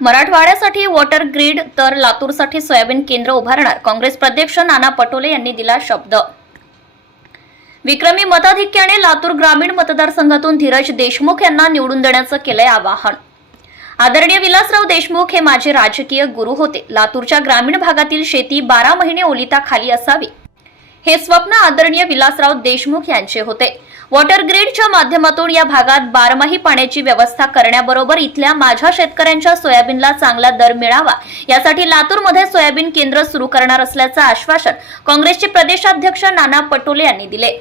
मराठवाड्यासाठी water grid तर लातूरसाठी soybean केंद्र उभारणार, काँग्रेस प्रदेश नाना पटोले यांनी दिला शब्द। विक्रमी मताधिक्याने लातूर ग्रामीण मतदारसंघातून धीरज देशमुख यांना निवडून देण्याचं केलंय आवाहन। आदरणीय विलासराव देशमुख हे माझे राजकीय गुरु होते। लातूरच्या ग्रामीण भागातील शेती 12 महिने ओलिताखाली असावी हे स्वप्न आदरणीय विलासराव देशमुख यांचे होते। वॉटर ग्रीडच्या माध्यमातून या भागात बारमाही पाण्याची व्यवस्था करण्याबरोबर इथल्या माझ्या शेतकऱ्यांच्या सोयाबीनला चांगला दर मिळावा यासाठी लातूरमध्ये सोयाबीन केंद्र सुरू करणार असल्याचं आश्वासन काँग्रेसचे प्रदेशाध्यक्ष नाना पटोले यांनी दिले।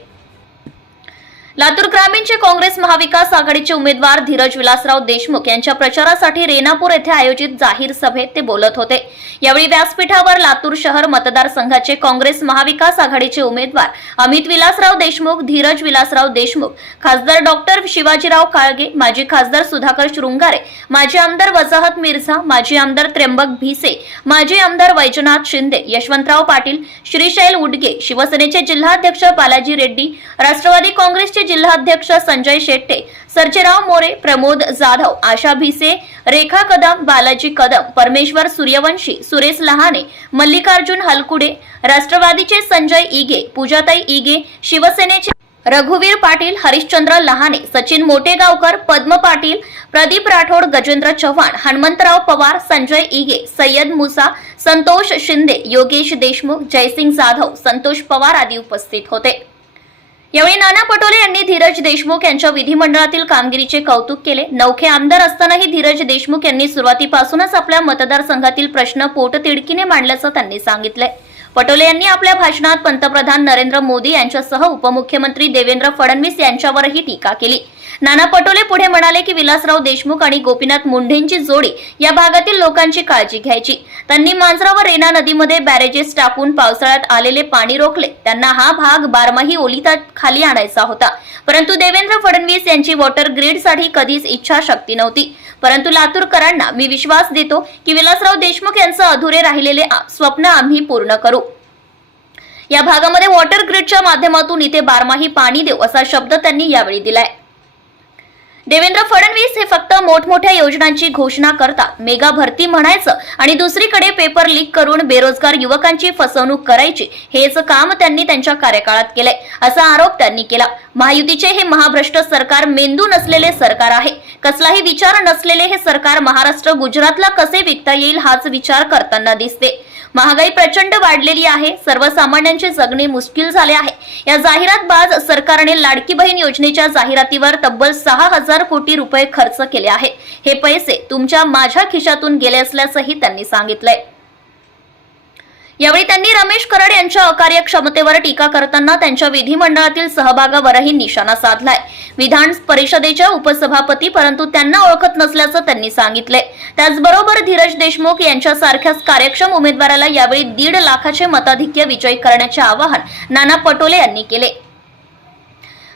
लातूर ग्रामीणचे काँग्रेस महाविकास आघाडीचे उमेदवार धीरज विलासराव देशमुख यांच्या प्रचारासाठी रेणापूर येथे आयोजित जाहीर सभेत ते बोलत होते। यावेळी व्यासपीठावर लातूर शहर मतदारसंघाचे काँग्रेस महाविकास आघाडीचे उमेदवार अमित विलासराव देशमुख, धीरज विलासराव देशमुख, खासदार डॉक्टर शिवाजीराव काळगे, माजी खासदार सुधाकर शृंगारे, माजी आमदार वजाहत मिर्झा, माजी आमदार त्र्यंबक भिसे, माजी आमदार वैजनाथ शिंदे, यशवंतराव पाटील, श्रीशैल उडगे, शिवसेनेचे जिल्हाध्यक्ष बालाजी रेड्डी, राष्ट्रवादी काँग्रेसचे जिल्हाध्यक्ष संजय शेट्टे, सर्जेराव मोरे, प्रमोद जाधव, आशा भिसे, रेखा कदम, बालाजी कदम, परमेश्वर सूर्यवंशी, सुरेश लहाने, मल्लिकार्जुन हलकुडे, राष्ट्रवादीचे संजय इगे, पूजाताई इगे, शिवसेनेचे रघुवीर पाटील, हरिश्चंद्र लहाने, सचिन मोटेगावकर, पद्म पाटील, प्रदीप राठोड, गजेंद्र चव्हाण, हनुमंतराव पवार, संजय इगे, सय्यद मुसा, संतोष शिंदे, योगेश देशमुख, जयसिंग जाधव, संतोष पवार आदी उपस्थित होते। यावेळी नाना पटोले यांनी धीरज देशमुख यांच्या विधिमंडळातील कामगिरीचे कौतुक केले। नौखे आमदार असतानाही धीरज देशमुख यांनी सुरुवातीपासूनच आपल्या मतदारसंघातील प्रश्न पोटतिडकीने मांडल्याचं त्यांनी सांगितले। पटोले यांनी आपल्या भाषणात पंतप्रधान नरेंद्र मोदी यांच्यासह उपमुख्यमंत्री देवेंद्र फडणवीस यांच्यावरही टीका केली। नाना पटोले पुढे म्हणाले की विलासराव देशमुख आणि गोपीनाथ मुंडेंची जोडी या भागातील लोकांची काळजी घ्यायची। त्यांनी मांजरा व रेणा नदीमध्ये बॅरेजेस टाकून पावसाळ्यात आलेले पाणी रोखले। त्यांना हा भाग बारमाही ओलिताखाली आणायचा होता, परंतु देवेंद्र फडणवीस यांची वॉटर ग्रीडसाठी कधीच इच्छाशक्ती नव्हती। परंतु लातूरकरांना मी विश्वास देतो की विलासराव देशमुख यांचं अधुरे राहिलेले स्वप्न आम्ही पूर्ण करू। या भागामध्ये वॉटर ग्रीडच्या माध्यमातून इथे बारमाही पाणी देऊ असा शब्द त्यांनी यावेळी दिलाय। देवेंद्र फडणवीस हे फक्त मोठमोठ्या योजनांची घोषणा करतात, मेगा भरती म्हणायचं आणि दुसरीकडे पेपर लीक करून बेरोजगार युवकांची फसवणूक करायची, हेच काम त्यांनी त्यांच्या कार्यकाळात केलंय असा आरोप त्यांनी केला। महायुतीचे हे महाभ्रष्ट सरकार मेंदू नसलेले सरकार आहे। कसलाही विचार नसलेले हे सरकार महाराष्ट्र गुजरातला कसे विकता येईल हाच विचार करताना दिसते। महागाई प्रचंड वाढलेली आहे, सर्वसामान्यांचे जगणे मुश्किल झाले आहे। या जाहिरातबाज सरकारने लाडकी बहीण योजनेच्या जाहिरातीवर तब्बल 6,000 कोटी रुपये खर्च केले आहे। हे पैसे तुमच्या माझ्या खिशातून गेले असल्याचंही त्यांनी सांगितलंय। यावेळी त्यांनी रमेश कराड यांच्या अकार्यक्षमतेवर टीका करताना त्यांच्या विधिमंडळातील सहभागावरही निशाणा साधलाय। विधान परिषदेच्या उपसभापती परंतु त्यांना ओळखत नसल्याचं त्यांनी सांगितले। त्याचबरोबर धीरज देशमुख यांच्यासारख्याच कार्यक्षम उमेदवाराला यावेळी 1.5 लाखाचे मताधिक्य विजयी करण्याचे आवाहन नाना पटोले यांनी केले।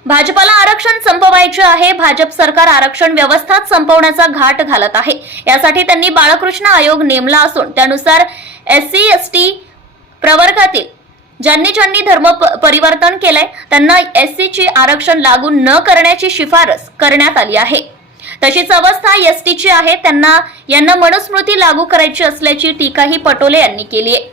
भाजपाला आरक्षण संपवायचे आहे। भाजप सरकार आरक्षण व्यवस्थाच संपवण्याचा घाट घालत आहे। यासाठी त्यांनी बाळकृष्ण आयोग नेमला असून त्यानुसार SC ST प्रवर्गातील ज्यांनी धर्म परिवर्तन केलंय त्यांना SC ची आरक्षण लागू न करण्याची शिफारस करण्यात आली आहे। तशीच अवस्था ST ची आहे, यांना मनुस्मृती लागू करायची असल्याची टीकाही पटोले यांनी केली आहे।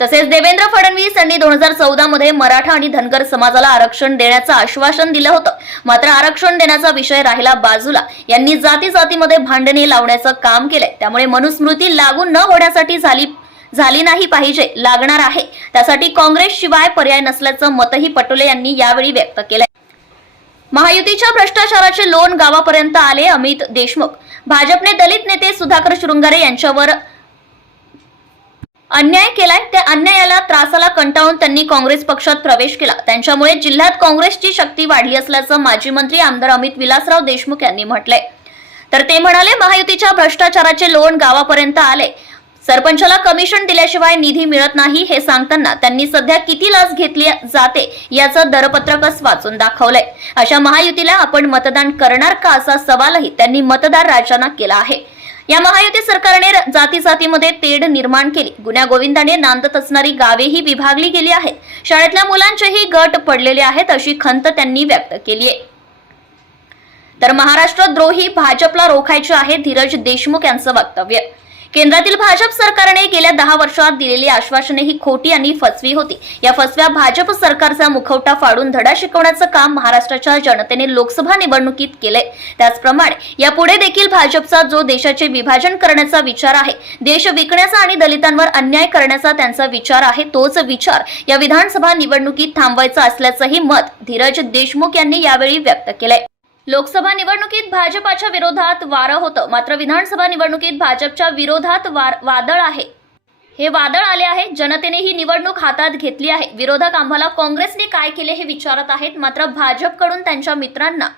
तसेच देवेंद्र फडणवीस यांनी 2014 मध्ये मराठा आणि धनगर समाजाला आरक्षण देण्याचं आश्वासन दिलं होतं, मात्र आरक्षण देण्याचा विषय राहिला बाजूला। यांनी जातीमध्ये भांडणे लावण्याचं काम केलंय, त्यामुळे मनुस्मृती लागू न होण्यासाठी झाली नाही पाहिजे, लागणार आहे। त्यासाठी काँग्रेस शिवाय पर्याय नसल्याचं मतही पटोले यांनी यावेळी व्यक्त केलंय। महायुतीच्या भ्रष्टाचाराचे लोण गावापर्यंत आले अमित देशमुख। भाजपने दलित नेते सुधाकर शृंगारे यांच्यावर अन्याय केलाय, त्या अन्यायाला त्रासाला कंटाळून त्यांनी काँग्रेस पक्षात प्रवेश केला। त्यांच्यामुळे जिल्ह्यात काँग्रेसची शक्ती वाढली असल्याचं माजी मंत्री आमदार अमित विलासराव देशमुख यांनी म्हटलंय। तर ते म्हणाले महयुतीच्या भ्रष्टाचाराचे लोण गावापर्यंत आले। सरपंचाला कमिशन दिल्याशिवाय निधी मिळत नाही हे सांगताना त्यांनी सध्या किती लाच घेतली जाते याचं दरपत्रकच वाचून दाखवलंय। अशा महायुतीला आपण मतदान करणार का असा सवालही त्यांनी मतदार राजांना केला आहे। या महायुती सरकारने जातीमध्ये तेढ निर्माण केली। गुण्यागोविंदाने नांदत असणारी गावेही विभागली गेली आहेत। शाळेतल्या मुलांचेही गट पडलेले आहेत अशी खंत त्यांनी व्यक्त केली आहे। तर महाराष्ट्रद्रोही भाजपला रोखायचे आहे, धीरज देशमुख यांचं वक्तव्य. केंद्रातील भाजप सरकारने गेल्या 10 वर्षात दिलेली आश्वासने ही खोटी आणि फसवी होती. या फसव्या भाजप सरकारचा मुखवटा फाडून धडा शिकवण्याचं काम महाराष्ट्राच्या जनतेने लोकसभा निवडणुकीत केलंय. त्याचप्रमाणे यापुढे देखील भाजपचा जो देशाचे विभाजन करण्याचा विचार आहे, देश विकण्याचा आणि दलितांवर अन्याय करण्याचा त्यांचा विचार आहे, तोच विचार या विधानसभा निवडणुकीत थांबवायचा असल्याचंही मत धीरज देशमुख यांनी यावेळी व्यक्त केलंय. लोकसभा निवडणुकीत भाजपाच्या विरोधात वारं होतं, मात्र विधानसभा निवडणुकीत भाजपच्या विरोधात वादळ आहे. हे वादळ आले आहे. जनतेने ही निवडणूक हातात घेतली आहे. विरोधक आम्हाला काँग्रेसने काय केले हे विचारत आहेत, मात्र भाजपकडून त्यांच्या मित्रांना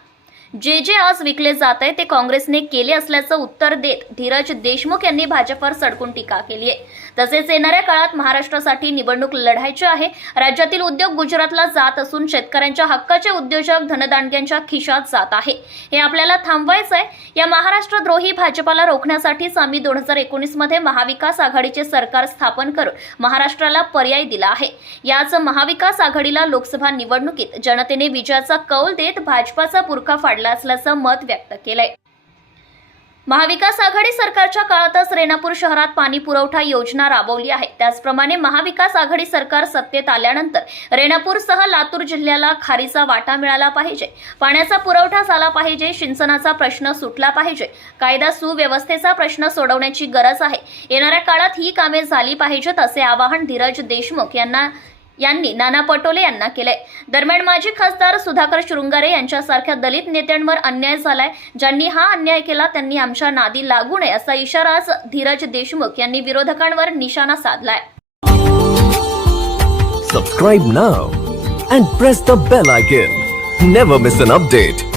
जे आज विकले जात आहे ते काँग्रेसने केले असल्याचं उत्तर देत धीरज देशमुख यांनी भाजपवर सडकून टीका केली आहे. तसेच येणाऱ्या काळात महाराष्ट्रासाठी निवडणूक लढायची आहे. राज्यातील उद्योग गुजरातला जात असून शेतकऱ्यांच्या हक्काचे उद्योजक धनदांडग्यांच्या खिशात जात आहे. हे आपल्याला थांबवायचं आहे. या महाराष्ट्रद्रोही भाजपाला रोखण्यासाठीच आम्ही 2019 मध्ये महाविकास आघाडीचे सरकार स्थापन करून महाराष्ट्राला पर्याय दिला आहे. याच महाविकास आघाडीला लोकसभा निवडणुकीत जनतेने विजयाचा कौल देत भाजपाचा पुरखा फाडला असल्याचं मत व्यक्त केलंय. महाविकास आघाडी सरकारच्या काळातच रेणापूर शहरात पाणी पुरवठा योजना राबवली आहे. त्याचप्रमाणे महाविकास आघाडी सरकार सत्तेत आल्यानंतर रेणापूरसह लातूर जिल्ह्याला खारीचा वाटा मिळाला पाहिजे, पाण्याचा पुरवठा झाला पाहिजे, सिंचनाचा प्रश्न सुटला पाहिजे, कायदा सुव्यवस्थेचा प्रश्न सोडवण्याची गरज आहे. येणाऱ्या काळात ही कामे झाली पाहिजेत असे आवाहन धीरज देशमुख यांनी नाना पटोले यांना केलंय. दरम्यान माजी खासदार सुधाकर शृंगारे यांच्यासारख्या दलित नेत्यांवर अन्याय झालाय. ज्यांनी हा अन्याय केला त्यांनी आमच्या नादी लागू नये असा इशारा आज धीरज देशमुख यांनी विरोधकांवर निशाणा साधलाय. Subscribe now and press the bell icon. Never miss an update.